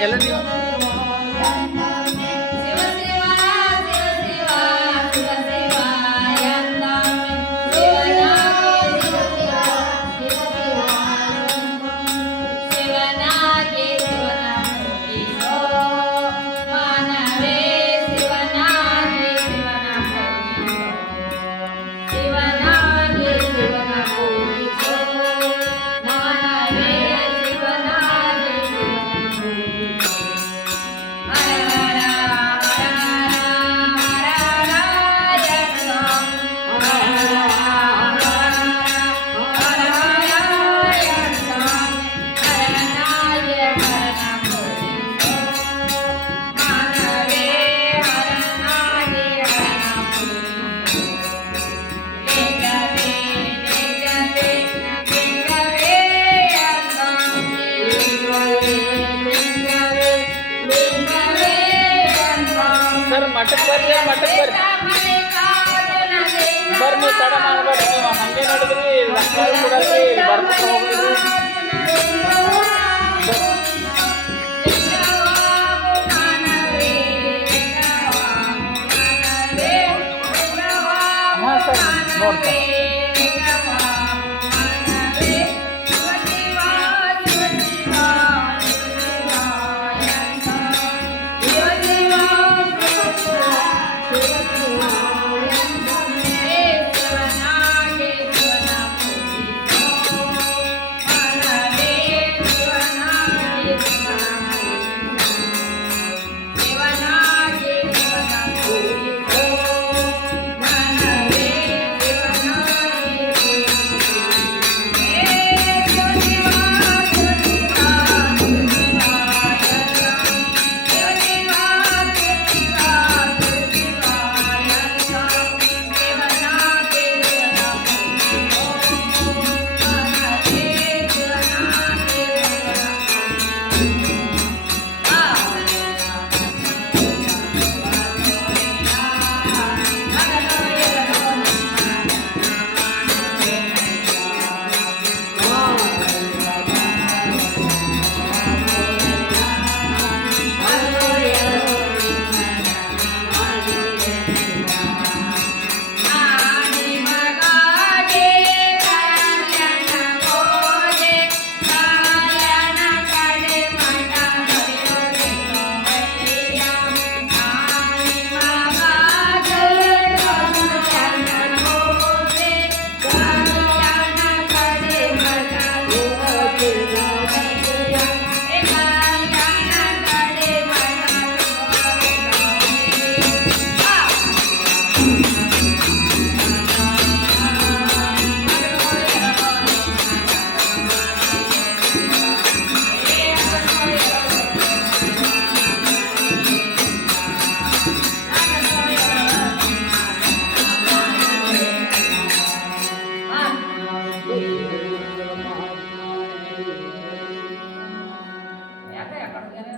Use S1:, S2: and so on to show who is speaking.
S1: Ya.
S2: Sir ಮಠಕ್ಕೆ ಬರ್ರಿ ಮಠಕ್ಕೆ ಬರ್ರಿ ಬರ್ರಿ ನೀವು ತಡ ಮಾಡಬೇಡ್ರಿ ನೀವು ಹಂಗೆ ನೋಡಿದ್ರಿ ಲಕ್ಷ ಕೊಡಲ್ರಿ, ಬರ್ತಾ ಹೋಗ್ರಿ ಹಾಂ ಸರ್ ನೋಡ್ತಾ